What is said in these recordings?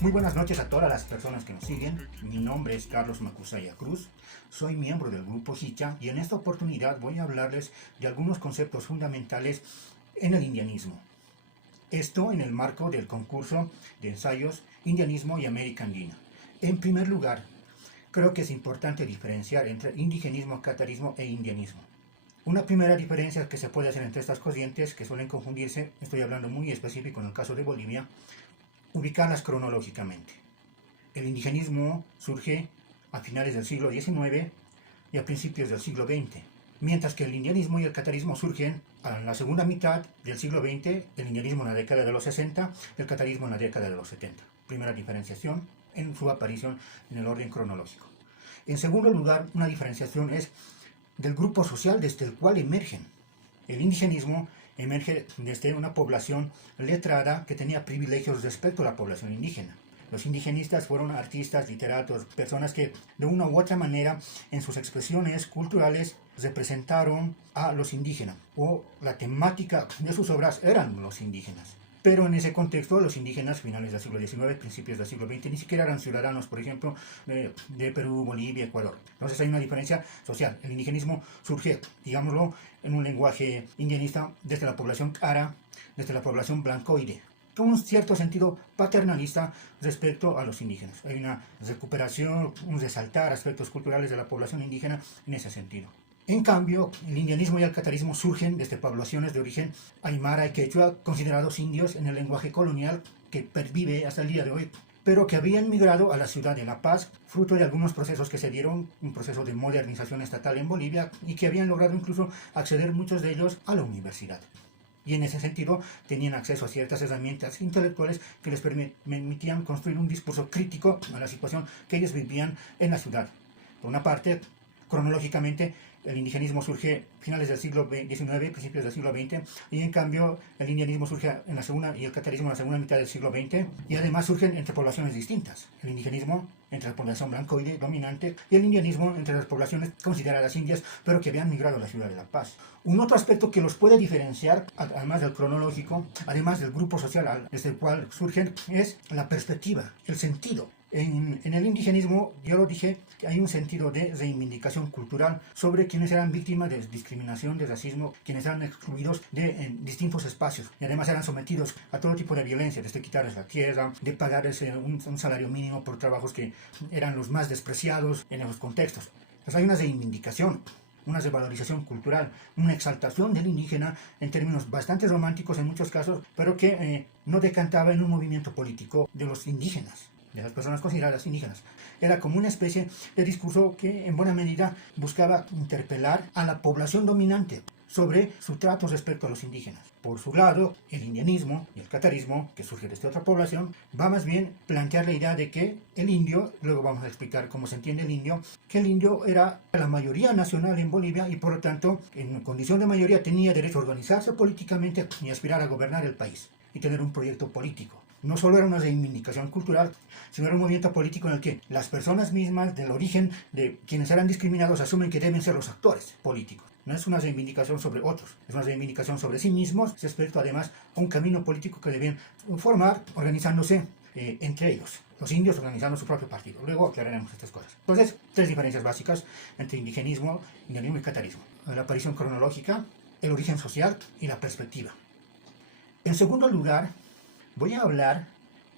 Muy buenas noches a todas las personas que nos siguen. Mi nombre es Carlos Macusaya Cruz, soy miembro del grupo Hicha y en esta oportunidad voy a hablarles de algunos conceptos fundamentales en el indianismo. Esto en el marco del concurso de ensayos Indianismo y América Andina. En primer lugar, creo que es importante diferenciar entre indigenismo, catarismo e indianismo. Una primera diferencia que se puede hacer entre estas corrientes que suelen confundirse, estoy hablando muy específico en el caso de Bolivia, ubicarlas cronológicamente. El indigenismo surge a finales del siglo XIX y a principios del siglo XX, mientras que el indianismo y el catarismo surgen en la segunda mitad del siglo XX, el indianismo en la década de los 60 y el catarismo en la década de los 70. Primera diferenciación en su aparición en el orden cronológico. En segundo lugar, una diferenciación es del grupo social desde el cual emergen. El indigenismo emerge desde una población letrada que tenía privilegios respecto a la población indígena. Los indigenistas fueron artistas, literatos, personas que de una u otra manera en sus expresiones culturales representaron a los indígenas, o la temática de sus obras eran los indígenas. Pero en ese contexto, los indígenas, finales del siglo XIX, principios del siglo XX, ni siquiera eran ciudadanos, por ejemplo, de Perú, Bolivia, Ecuador. Entonces hay una diferencia social. El indigenismo surge, digámoslo, en un lenguaje indianista desde la población ara, desde la población blancoide, con un cierto sentido paternalista respecto a los indígenas. Hay una recuperación, un resaltar aspectos culturales de la población indígena en ese sentido. En cambio, el indianismo y el catarismo surgen desde poblaciones de origen aymara y quechua, considerados indios en el lenguaje colonial que pervive hasta el día de hoy, pero que habían migrado a la ciudad de La Paz, fruto de algunos procesos que se dieron, un proceso de modernización estatal en Bolivia, y que habían logrado incluso acceder muchos de ellos a la universidad. Y en ese sentido tenían acceso a ciertas herramientas intelectuales que les permitían construir un discurso crítico a la situación que ellos vivían en la ciudad. Por una parte, cronológicamente, el indigenismo surge a finales del siglo XIX, principios del siglo XX, y en cambio el indianismo surge en la segunda y el catarismo en la segunda mitad del siglo XX, y además surgen entre poblaciones distintas. El indigenismo entre la población blancoide dominante y el indianismo entre las poblaciones consideradas indias, pero que habían migrado a la ciudad de La Paz. Un otro aspecto que los puede diferenciar, además del cronológico, además del grupo social desde el cual surgen, es la perspectiva, el sentido. En el indigenismo, yo lo dije, que hay un sentido de reivindicación cultural sobre quienes eran víctimas de discriminación, de racismo, quienes eran excluidos de distintos espacios y además eran sometidos a todo tipo de violencia, desde quitarles la tierra, de pagarles un salario mínimo por trabajos que eran los más despreciados en esos contextos. Entonces hay una reivindicación, una revalorización cultural, una exaltación del indígena en términos bastante románticos en muchos casos, pero que no decantaba en un movimiento político de los indígenas, de las personas consideradas indígenas. Era como una especie de discurso que en buena medida buscaba interpelar a la población dominante sobre su trato respecto a los indígenas. Por su lado, el indianismo y el catarismo, que surge desde otra población, va más bien a plantear la idea de que el indio, luego vamos a explicar cómo se entiende el indio, que el indio era la mayoría nacional en Bolivia y por lo tanto, en condición de mayoría, tenía derecho a organizarse políticamente y aspirar a gobernar el país y tener un proyecto político. No solo era una reivindicación cultural, sino era un movimiento político en el que las personas mismas del origen de quienes eran discriminados asumen que deben ser los actores políticos. No es una reivindicación sobre otros, es una reivindicación sobre sí mismos respecto además a un camino político que deben formar organizándose entre ellos. Los indios organizando su propio partido. Luego aclararemos estas cosas. Entonces, tres diferencias básicas entre indigenismo y catarismo. La aparición cronológica, el origen social y la perspectiva. En segundo lugar, voy a hablar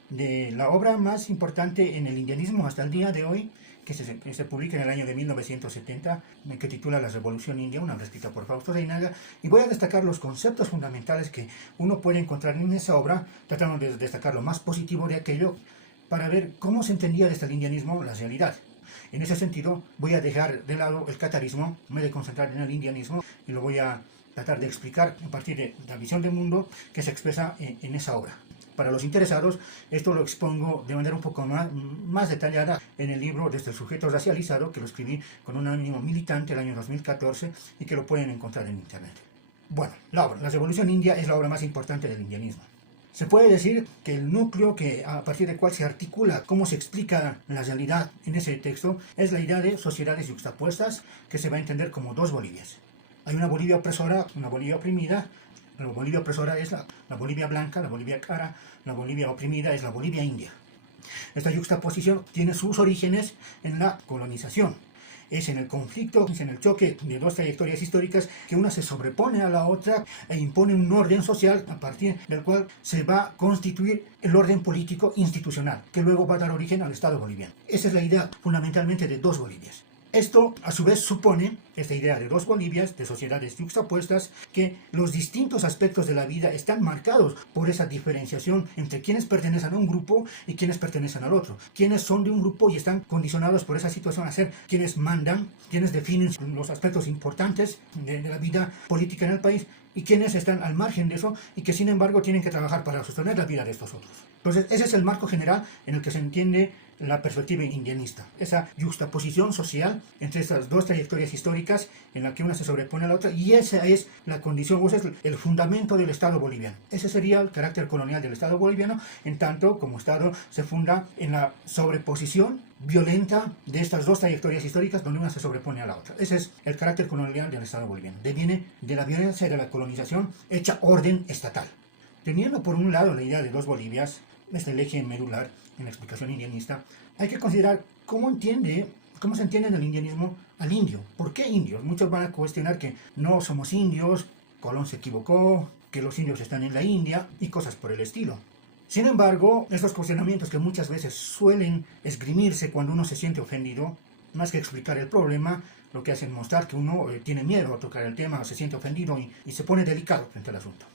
de la obra más importante en el indianismo hasta el día de hoy, que se publica en el año de 1970, que titula La Revolución India, una obra escrita por Fausto Reynaga, y voy a destacar los conceptos fundamentales que uno puede encontrar en esa obra, tratando de destacar lo más positivo de aquello, para ver cómo se entendía desde el indianismo la realidad. En ese sentido, voy a dejar de lado el catarismo, me voy a concentrar en el indianismo, y lo voy a tratar de explicar a partir de la visión del mundo que se expresa en esa obra. Para los interesados, esto lo expongo de manera un poco más detallada en el libro Desde el sujeto racializado, que lo escribí con un ánimo militante el año 2014 y que lo pueden encontrar en internet. Bueno, la obra, La Revolución India, es la obra más importante del indianismo. Se puede decir que el núcleo a partir del cual se articula cómo se explica la realidad en ese texto es la idea de sociedades yuxtapuestas, que se va a entender como dos Bolivias. Hay una Bolivia opresora, una Bolivia oprimida. La Bolivia opresora es la Bolivia blanca, la Bolivia cara, la Bolivia oprimida es la Bolivia india. Esta yuxtaposición tiene sus orígenes en la colonización. Es en el conflicto, es en el choque de dos trayectorias históricas que una se sobrepone a la otra e impone un orden social a partir del cual se va a constituir el orden político institucional, que luego va a dar origen al Estado boliviano. Esa es la idea fundamentalmente de dos Bolivias. Esto, a su vez, supone, esta idea de dos Bolivias, de sociedades yuxtapuestas, que los distintos aspectos de la vida están marcados por esa diferenciación entre quienes pertenecen a un grupo y quienes pertenecen al otro. Quienes son de un grupo y están condicionados por esa situación a ser quienes mandan, quienes definen los aspectos importantes de la vida política en el país, y quienes están al margen de eso y que sin embargo tienen que trabajar para sostener la vida de estos otros. Entonces ese es el marco general en el que se entiende la perspectiva indianista, esa yuxtaposición social entre estas dos trayectorias históricas en la que una se sobrepone a la otra, y esa es la condición, o ese es el fundamento del Estado boliviano. Ese sería el carácter colonial del Estado boliviano, en tanto como Estado se funda en la sobreposición violenta de estas dos trayectorias históricas donde una se sobrepone a la otra. Ese es el carácter colonial del Estado boliviano. Deviene de la violencia y de la colonización hecha orden estatal. Teniendo por un lado la idea de dos Bolivias, este el eje medular en la explicación indianista, hay que considerar cómo se entiende en el indianismo al indio. ¿Por qué indios? Muchos van a cuestionar que no somos indios, Colón se equivocó, que los indios están en la India y cosas por el estilo. Sin embargo, estos cuestionamientos que muchas veces suelen esgrimirse cuando uno se siente ofendido, más que explicar el problema, lo que hacen mostrar que uno tiene miedo a tocar el tema, se siente ofendido y se pone delicado frente al asunto.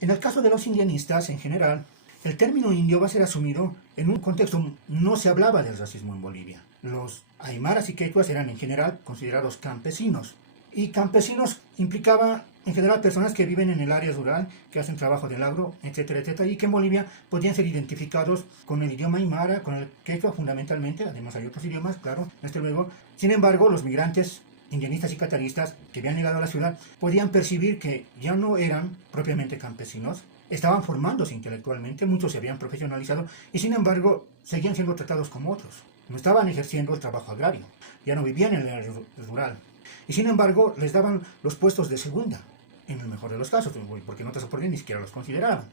En el caso de los indianistas, en general, el término indio va a ser asumido en un contexto. No se hablaba del racismo en Bolivia. Los aymaras y quechuas eran en general considerados campesinos. Y campesinos implicaba en general personas que viven en el área rural, que hacen trabajo del agro, etcétera, etcétera, y que en Bolivia podían ser identificados con el idioma aymara, con el quechua fundamentalmente. Además hay otros idiomas, claro, desde luego. Sin embargo, los migrantes indianistas y cataristas que habían llegado a la ciudad podían percibir que ya no eran propiamente campesinos, estaban formándose intelectualmente, muchos se habían profesionalizado y sin embargo seguían siendo tratados como otros. No estaban ejerciendo el trabajo agrario, ya no vivían en el área rural y sin embargo les daban los puestos de segunda, en el mejor de los casos, porque en otras oportunidades ni siquiera los consideraban.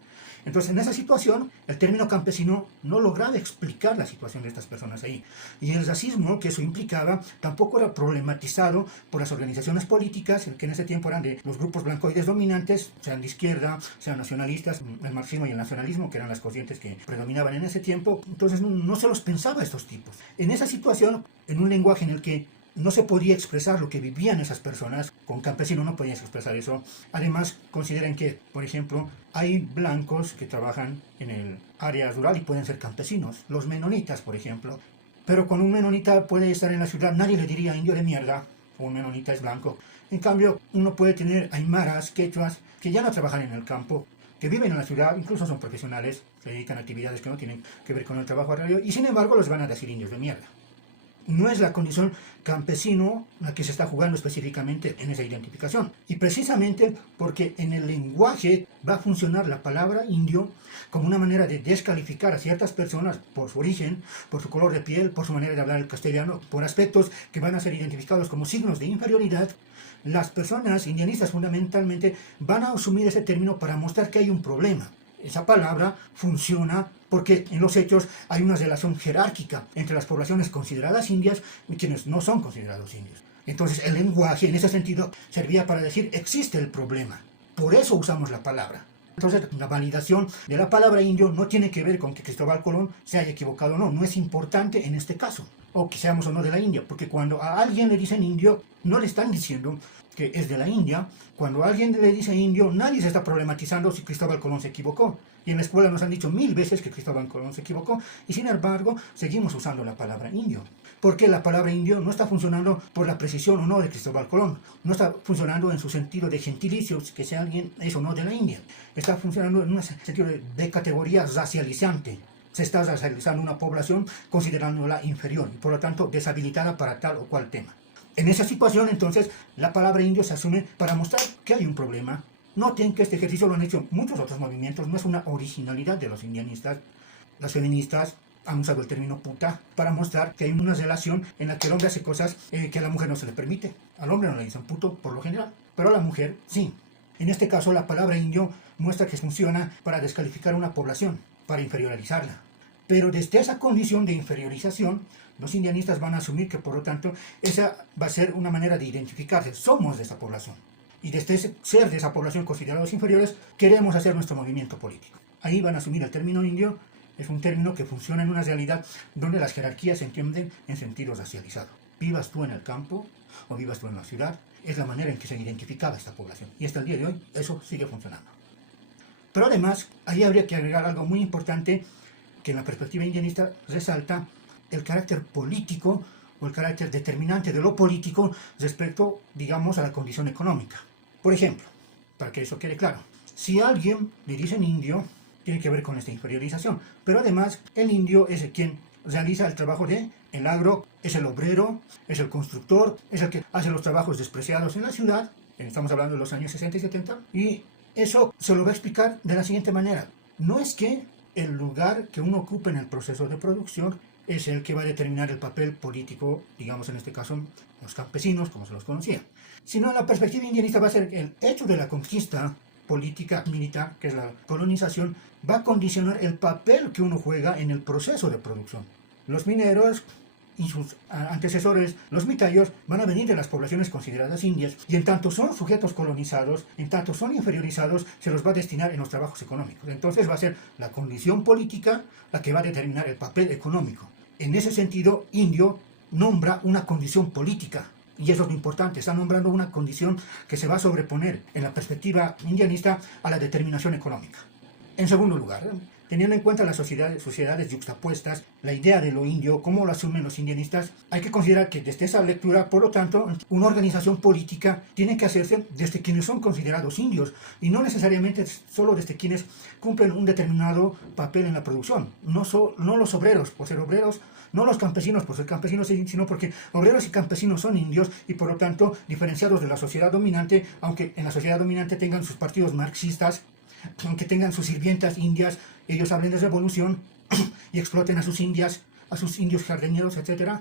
Entonces, en esa situación, el término campesino no lograba explicar la situación de estas personas ahí. Y el racismo que eso implicaba tampoco era problematizado por las organizaciones políticas, que en ese tiempo eran de los grupos blancoides dominantes, sean de izquierda, sean nacionalistas, el marxismo y el nacionalismo, que eran las corrientes que predominaban en ese tiempo. Entonces, no se los pensaba a estos tipos. En esa situación, en un lenguaje en el que no se podía expresar lo que vivían esas personas, con campesino no podías expresar eso. Además, consideren que, por ejemplo, hay blancos que trabajan en el área rural y pueden ser campesinos, los menonitas, por ejemplo. Pero cuando un menonita puede estar en la ciudad, nadie le diría indio de mierda, o un menonita es blanco. En cambio, uno puede tener aymaras, quechuas, que ya no trabajan en el campo, que viven en la ciudad, incluso son profesionales, se dedican a actividades que no tienen que ver con el trabajo agrario, y sin embargo los van a decir indios de mierda. No es la condición campesino la que se está jugando específicamente en esa identificación. Y precisamente porque en el lenguaje va a funcionar la palabra indio como una manera de descalificar a ciertas personas por su origen, por su color de piel, por su manera de hablar el castellano, por aspectos que van a ser identificados como signos de inferioridad. Las personas indianistas fundamentalmente van a asumir ese término para mostrar que hay un problema. Esa palabra funciona porque en los hechos hay una relación jerárquica entre las poblaciones consideradas indias y quienes no son considerados indios. Entonces el lenguaje en ese sentido servía para decir existe el problema. Por eso usamos la palabra. Entonces la validación de la palabra indio no tiene que ver con que Cristóbal Colón se haya equivocado o no. No es importante en este caso. O que seamos o no de la India. Porque cuando a alguien le dicen indio, no le están diciendo que es de la India. Cuando a alguien le dice indio, nadie se está problematizando si Cristóbal Colón se equivocó. Y en la escuela nos han dicho 1000 veces que Cristóbal Colón se equivocó. Y sin embargo, seguimos usando la palabra indio. Porque la palabra indio no está funcionando por la precisión o no de Cristóbal Colón. No está funcionando en su sentido de gentilicio, que sea alguien es o no de la India. Está funcionando en un sentido de categoría racializante. Se está racializando una población considerándola inferior y por lo tanto deshabilitada para tal o cual tema. En esa situación, entonces, la palabra indio se asume para mostrar que hay un problema. Noten que este ejercicio lo han hecho muchos otros movimientos, no es una originalidad de los indianistas. Las feministas han usado el término puta para mostrar que hay una relación en la que el hombre hace cosas que a la mujer no se le permite. Al hombre no le dicen puto por lo general, pero a la mujer sí. En este caso la palabra indio muestra que funciona para descalificar a una población, para inferiorizarla. Pero desde esa condición de inferiorización, los indianistas van a asumir que por lo tanto esa va a ser una manera de identificarse. Somos de esa población. Y desde ese ser de esa población considerados inferiores, queremos hacer nuestro movimiento político. Ahí van a asumir el término indio. Es un término que funciona en una realidad donde las jerarquías se entienden en sentido racializado. Vivas tú en el campo o vivas tú en la ciudad, es la manera en que se identificaba esta población. Y hasta el día de hoy eso sigue funcionando. Pero además, ahí habría que agregar algo muy importante que en la perspectiva indianista resalta el carácter político o el carácter determinante de lo político respecto, digamos, a la condición económica. Por ejemplo, para que eso quede claro, si a alguien le dicen indio, tiene que ver con esta inferiorización. Pero además, el indio es el quien realiza el trabajo del agro, es el obrero, es el constructor, es el que hace los trabajos despreciados en la ciudad. Estamos hablando de los años 60 y 70. Y eso se lo va a explicar de la siguiente manera. No es que el lugar que uno ocupe en el proceso de producción es el que va a determinar el papel político, digamos en este caso, los campesinos, como se los conocía. Sino en la perspectiva indianista va a ser el hecho de la conquista política militar, que es la colonización, va a condicionar el papel que uno juega en el proceso de producción. Los mineros y sus antecesores, los mitayos, van a venir de las poblaciones consideradas indias, y en tanto son sujetos colonizados, en tanto son inferiorizados, se los va a destinar en los trabajos económicos. Entonces va a ser la condición política la que va a determinar el papel económico. En ese sentido, indio nombra una condición política. Y eso es lo importante, está nombrando una condición que se va a sobreponer en la perspectiva indianista a la determinación económica. En segundo lugar, teniendo en cuenta las sociedades yuxtapuestas, la idea de lo indio, cómo lo asumen los indianistas, hay que considerar que desde esa lectura, por lo tanto, una organización política tiene que hacerse desde quienes son considerados indios y no necesariamente solo desde quienes cumplen un determinado papel en la producción. No los obreros, por ser obreros, no los campesinos por ser campesinos, sino porque obreros y campesinos son indios y por lo tanto diferenciados de la sociedad dominante, aunque en la sociedad dominante tengan sus partidos marxistas, aunque tengan sus sirvientas indias, ellos hablen de revolución y exploten a sus indias, a sus indios jardineros, etc.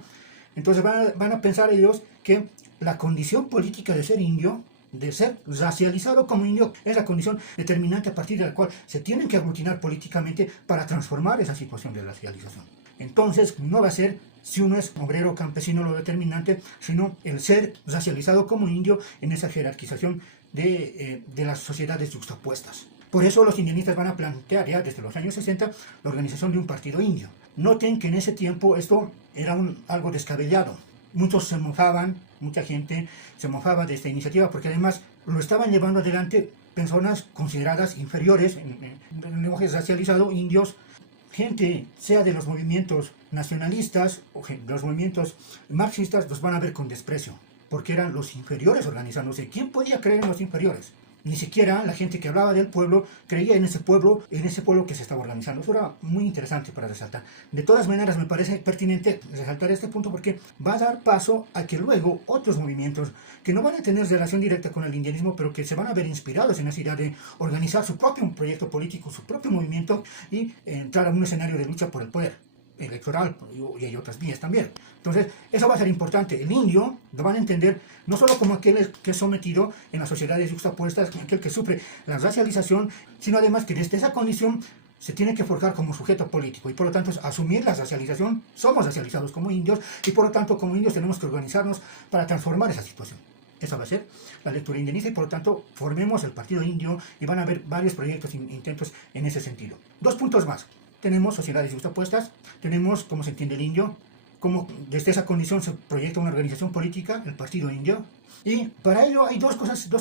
Entonces van a pensar ellos que la condición política de ser indio, de ser racializado como indio, es la condición determinante a partir de la cual se tienen que aglutinar políticamente para transformar esa situación de racialización. Entonces no va a ser si uno es obrero o campesino lo determinante, sino el ser racializado como indio en esa jerarquización de las sociedades juxtapuestas. Por eso los indianistas van a plantear ya desde los años 60 la organización de un partido indio. Noten que en ese tiempo esto era algo descabellado. Muchos se mofaban, mucha gente se mofaba de esta iniciativa porque además lo estaban llevando adelante personas consideradas inferiores, en el lenguaje racializado, indios, gente, sea de los movimientos nacionalistas o de los movimientos marxistas, los van a ver con desprecio, porque eran los inferiores organizándose. ¿Quién podía creer en los inferiores? Ni siquiera la gente que hablaba del pueblo creía en ese pueblo que se estaba organizando. Eso era muy interesante para resaltar. De todas maneras, me parece pertinente resaltar este punto porque va a dar paso a que luego otros movimientos que no van a tener relación directa con el indianismo, pero que se van a ver inspirados en esa idea de organizar su propio proyecto político, su propio movimiento y entrar a un escenario de lucha por el poder electoral, y hay otras vías también. Entonces, eso va a ser importante. El indio lo van a entender no solo como aquel que es sometido en las sociedades juxtapuestas, como aquel que sufre la racialización, sino además que desde esa condición se tiene que forjar como sujeto político y por lo tanto asumir la racialización. Somos racializados como indios y por lo tanto como indios tenemos que organizarnos para transformar esa situación. Esa va a ser la lectura indianista y por lo tanto formemos el partido indio y van a haber varios proyectos e intentos en ese sentido. 2 puntos más. Tenemos sociedades juxtapuestas, tenemos cómo se entiende el indio, cómo desde esa condición se proyecta una organización política, el partido indio, y para ello hay dos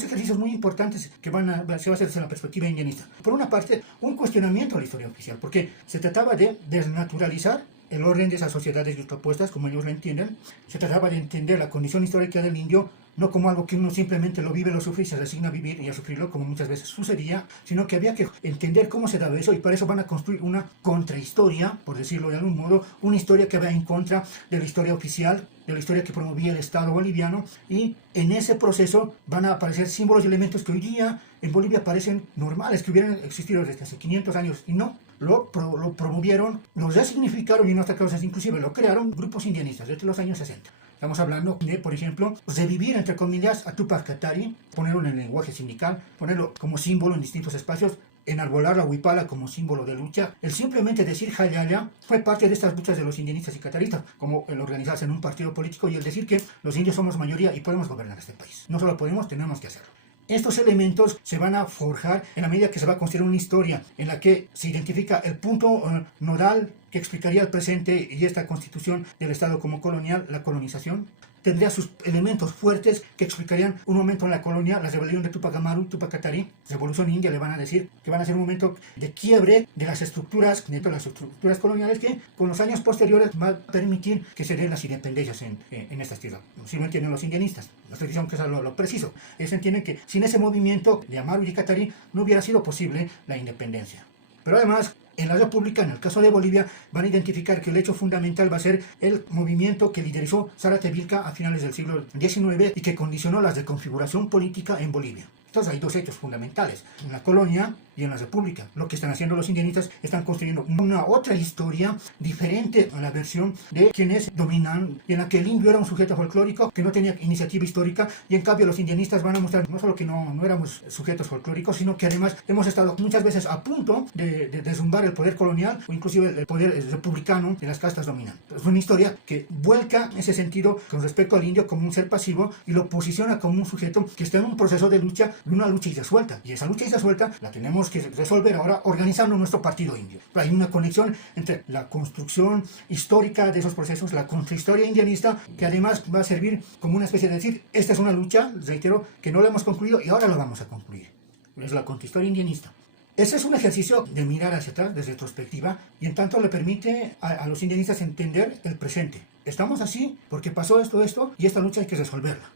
ejercicios muy importantes que se va a hacer desde la perspectiva indianista. Por una parte, un cuestionamiento a la historia oficial, porque se trataba de desnaturalizar el orden de esas sociedades juxtapuestas, como ellos lo entienden. Se trataba de entender la condición histórica del indio no como algo que uno simplemente lo vive, lo sufre y se resigna a vivir y a sufrirlo, como muchas veces sucedía, sino que había que entender cómo se daba eso, y para eso van a construir una contrahistoria, por decirlo de algún modo, una historia que va en contra de la historia oficial, de la historia que promovía el Estado boliviano, y en ese proceso van a aparecer símbolos y elementos que hoy día en Bolivia parecen normales, que hubieran existido desde hace 500 años, y no. lo promovieron, lo resignificaron y en otras causas inclusive lo crearon grupos indianistas desde los años 60. Estamos hablando de, por ejemplo, revivir, entre comillas, a Tupac Katari, ponerlo en el lenguaje sindical, ponerlo como símbolo en distintos espacios, enarbolar la huipala como símbolo de lucha. El simplemente decir Jayaya fue parte de estas luchas de los indianistas y cataristas, como el organizarse en un partido político y el decir que los indios somos mayoría y podemos gobernar este país. No solo podemos, tenemos que hacerlo. Estos elementos se van a forjar en la medida que se va a construir una historia en la que se identifica el punto nodal que explicaría el presente y esta constitución del Estado como colonial, la colonización. Tendría sus elementos fuertes que explicarían un momento en la colonia, la rebelión de Tupac Amaru, Tupac Katari, revolución india, le van a decir que van a ser un momento de quiebre de las estructuras, dentro de las estructuras coloniales, que con los años posteriores va a permitir que se den las independencias en estas tierras. Si lo entienden los indianistas, no estoy diciendo que eso es lo preciso, ellos entienden que sin ese movimiento de Amaru y Katari no hubiera sido posible la independencia. Pero además, en la República, en el caso de Bolivia, van a identificar que el hecho fundamental va a ser el movimiento que liderizó Zárate Vilca a finales del siglo XIX y que condicionó la reconfiguración política en Bolivia. Entonces hay dos hechos fundamentales, en la colonia y en la república. Lo que están haciendo los indianistas, están construyendo una otra historia diferente a la versión de quienes dominan, y en la que el indio era un sujeto folclórico que no tenía iniciativa histórica, y en cambio los indianistas van a mostrar no solo que no éramos sujetos folclóricos, sino que además hemos estado muchas veces a punto de derrumbar el poder colonial o inclusive el poder republicano de las castas dominantes. Es una historia que vuelca ese sentido con respecto al indio como un ser pasivo y lo posiciona como un sujeto que está en un proceso de lucha, una lucha irresuelta, y esa lucha irresuelta la tenemos que resolver ahora organizando nuestro partido indio. Hay una conexión entre la construcción histórica de esos procesos, la contrahistoria indianista, que además va a servir como una especie de decir, esta es una lucha, reitero, que no la hemos concluido y ahora la vamos a concluir. Es la contrahistoria indianista. Ese es un ejercicio de mirar hacia atrás, de retrospectiva, y en tanto le permite a los indianistas entender el presente. Estamos así porque pasó esto, y esta lucha hay que resolverla.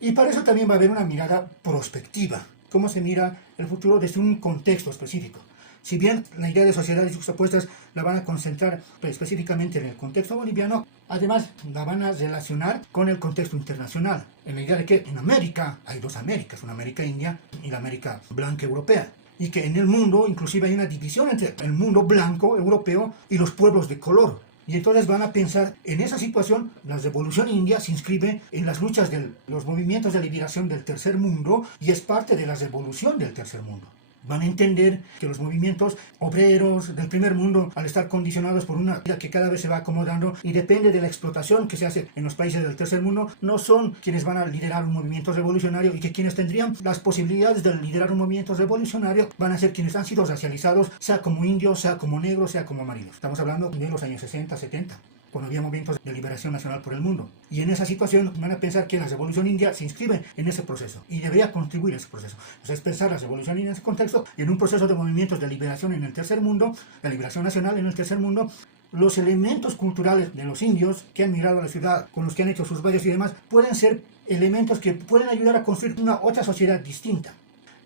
Y para eso también va a haber una mirada prospectiva, cómo se mira el futuro desde un contexto específico. Si bien la idea de sociedades justapuestas la van a concentrar específicamente en el contexto boliviano, además la van a relacionar con el contexto internacional, en la idea de que en América hay dos Américas, una América india y la América blanca europea, y que en el mundo inclusive hay una división entre el mundo blanco europeo y los pueblos de color. Y entonces van a pensar, en esa situación, la revolución india se inscribe en las luchas de los movimientos de liberación del tercer mundo y es parte de la revolución del tercer mundo. Van a entender que los movimientos obreros del primer mundo, al estar condicionados por una vida que cada vez se va acomodando y depende de la explotación que se hace en los países del tercer mundo, no son quienes van a liderar un movimiento revolucionario, y que quienes tendrían las posibilidades de liderar un movimiento revolucionario van a ser quienes han sido racializados, sea como indios, sea como negros, sea como amarillos. Estamos hablando de los años 60, 70. Cuando había movimientos de liberación nacional por el mundo. Y en esa situación van a pensar que la revolución india se inscribe en ese proceso y debería contribuir a ese proceso. O sea, es pensar la revolución india en ese contexto y en un proceso de movimientos de liberación en el tercer mundo, la liberación nacional en el tercer mundo. Los elementos culturales de los indios que han migrado a la ciudad, con los que han hecho sus valles y demás, pueden ser elementos que pueden ayudar a construir una otra sociedad distinta.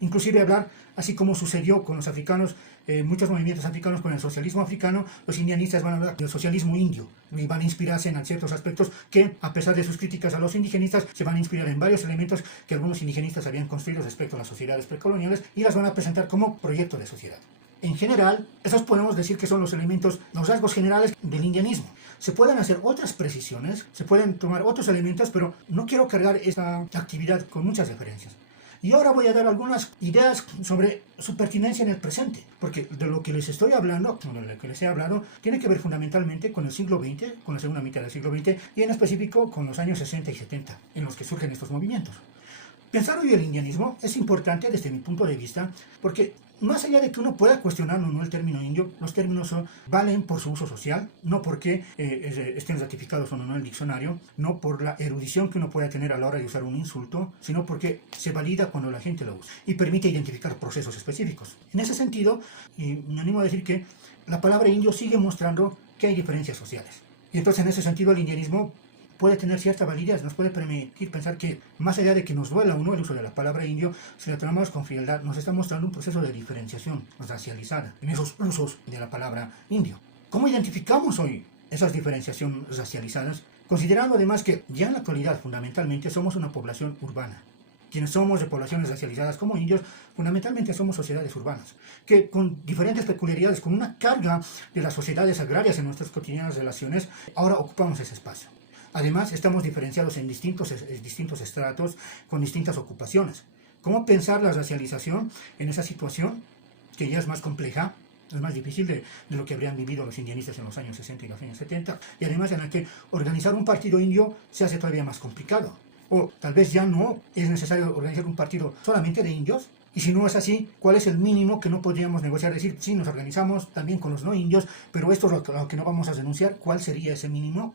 Inclusive hablar, así como sucedió con los africanos, muchos movimientos africanos con el socialismo africano, los indianistas van a hablar del socialismo indio y van a inspirarse en ciertos aspectos que, a pesar de sus críticas a los indigenistas, se van a inspirar en varios elementos que algunos indigenistas habían construido respecto a las sociedades precoloniales y las van a presentar como proyecto de sociedad. En general, esos podemos decir que son los elementos, los rasgos generales del indianismo. Se pueden hacer otras precisiones, se pueden tomar otros elementos, pero no quiero cargar esta actividad con muchas referencias. Y ahora voy a dar algunas ideas sobre su pertinencia en el presente, porque de lo que les estoy hablando, de lo que les he hablado, tiene que ver fundamentalmente con el siglo XX, con la segunda mitad del siglo XX, y en específico con los años 60 y 70, en los que surgen estos movimientos. Pensar hoy el indianismo es importante desde mi punto de vista, porque más allá de que uno pueda cuestionar o no el término indio, los términos valen por su uso social, no porque estén ratificados o no en el diccionario, no por la erudición que uno pueda tener a la hora de usar un insulto, sino porque se valida cuando la gente lo usa y permite identificar procesos específicos. En ese sentido, y me animo a decir que la palabra indio sigue mostrando que hay diferencias sociales. Y entonces en ese sentido el indianismo puede tener cierta validez, nos puede permitir pensar que, más allá de que nos duela o no el uso de la palabra indio, si la tomamos con frialdad, nos está mostrando un proceso de diferenciación racializada en esos usos de la palabra indio. ¿Cómo identificamos hoy esas diferenciaciones racializadas? Considerando además que ya en la actualidad fundamentalmente somos una población urbana. quienes somos de poblaciones racializadas como indios, fundamentalmente somos sociedades urbanas, que con diferentes peculiaridades, con una carga de las sociedades agrarias en nuestras cotidianas relaciones, ahora ocupamos ese espacio. Además, estamos diferenciados en distintos estratos con distintas ocupaciones. ¿Cómo pensar la racialización en esa situación que ya es más compleja? Es más difícil de lo que habrían vivido los indianistas en los años 60 y los años 70, y además en la que organizar un partido indio se hace todavía más complicado. O tal vez ya no es necesario organizar un partido solamente de indios, y si no es así, ¿cuál es el mínimo que no podríamos negociar? Decir, sí, nos organizamos también con los no indios, pero esto es lo que no vamos a denunciar. ¿Cuál sería ese mínimo?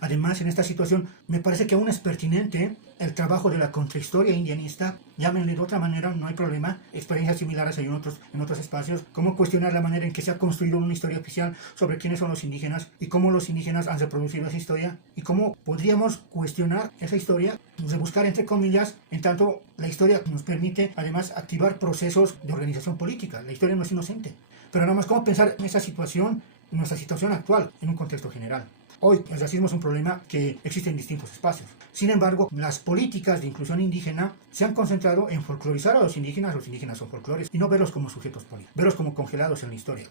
Además, en esta situación, me parece que aún es pertinente el trabajo de la contrahistoria indianista, llámenle de otra manera, no hay problema, experiencias similares hay en otros espacios, cómo cuestionar la manera en que se ha construido una historia oficial sobre quiénes son los indígenas y cómo los indígenas han reproducido esa historia y cómo podríamos cuestionar esa historia, rebuscar entre comillas, en tanto la historia nos permite además activar procesos de organización política. La historia no es inocente, pero nada más cómo pensar en esa situación, en nuestra situación actual, en un contexto general. Hoy el racismo es un problema que existe en distintos espacios. Sin embargo, las políticas de inclusión indígena se han concentrado en folclorizar a los indígenas son folclores, y no verlos como sujetos políticos, verlos como congelados en la historia.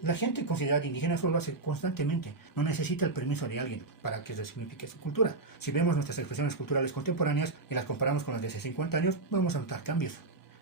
La gente considerada indígena eso lo hace constantemente, no necesita el permiso de alguien para que resignifique su cultura. Si vemos nuestras expresiones culturales contemporáneas y las comparamos con las de hace 50 años, vamos a notar cambios.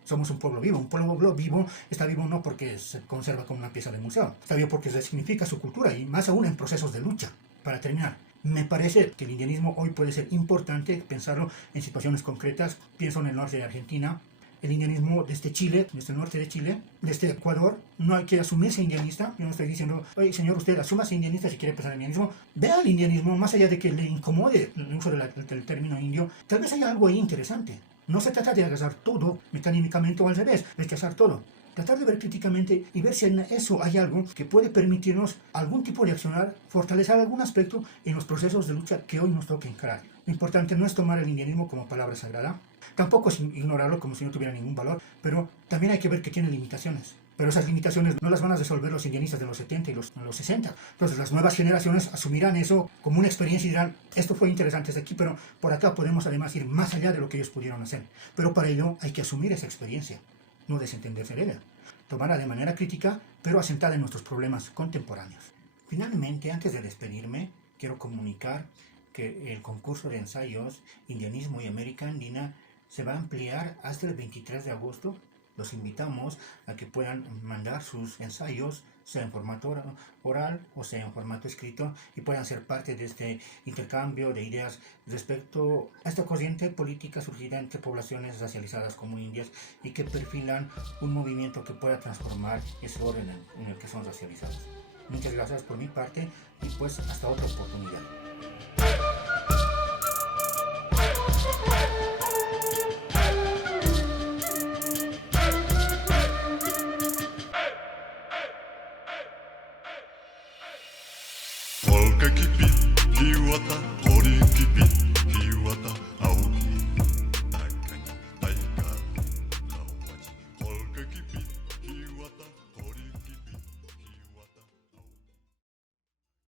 Somos un pueblo vivo está vivo no porque se conserva como una pieza de museo, está vivo porque resignifica su cultura y más aún en procesos de lucha. Para terminar, me parece que el indianismo hoy puede ser importante pensarlo en situaciones concretas. Pienso en el norte de Argentina, el indianismo desde Chile, desde el norte de Chile, desde Ecuador. No hay que asumirse indianista. Yo no estoy diciendo, oye señor, usted asúmase indianista si quiere pensar en el indianismo. Vea el indianismo, más allá de que le incomode el uso del término indio, tal vez haya algo ahí interesante. No se trata de agarrar todo mecánicamente o al revés, rechazar todo. Tratar de ver críticamente y ver si en eso hay algo que puede permitirnos algún tipo de accionar, fortalecer algún aspecto en los procesos de lucha que hoy nos toca encarar. Lo importante no es tomar el indianismo como palabra sagrada, tampoco es ignorarlo como si no tuviera ningún valor, pero también hay que ver que tiene limitaciones. Pero esas limitaciones no las van a resolver los indianistas de los 70 y los 60. Entonces las nuevas generaciones asumirán eso como una experiencia y dirán, esto fue interesante desde aquí, pero por acá podemos además ir más allá de lo que ellos pudieron hacer. Pero para ello hay que asumir esa experiencia, no desentenderse de ella, tomarla de manera crítica, pero asentada en nuestros problemas contemporáneos. Finalmente, antes de despedirme, quiero comunicar que el concurso de ensayos Indianismo y América Andina se va a ampliar hasta el 23 de agosto. Los invitamos a que puedan mandar sus ensayos, sea en formato oral o sea en formato escrito, y puedan ser parte de este intercambio de ideas respecto a esta corriente política surgida entre poblaciones racializadas como indias y que perfilan un movimiento que pueda transformar ese orden en el que son racializados. Muchas gracias por mi parte y pues hasta otra oportunidad. Volca que pediu a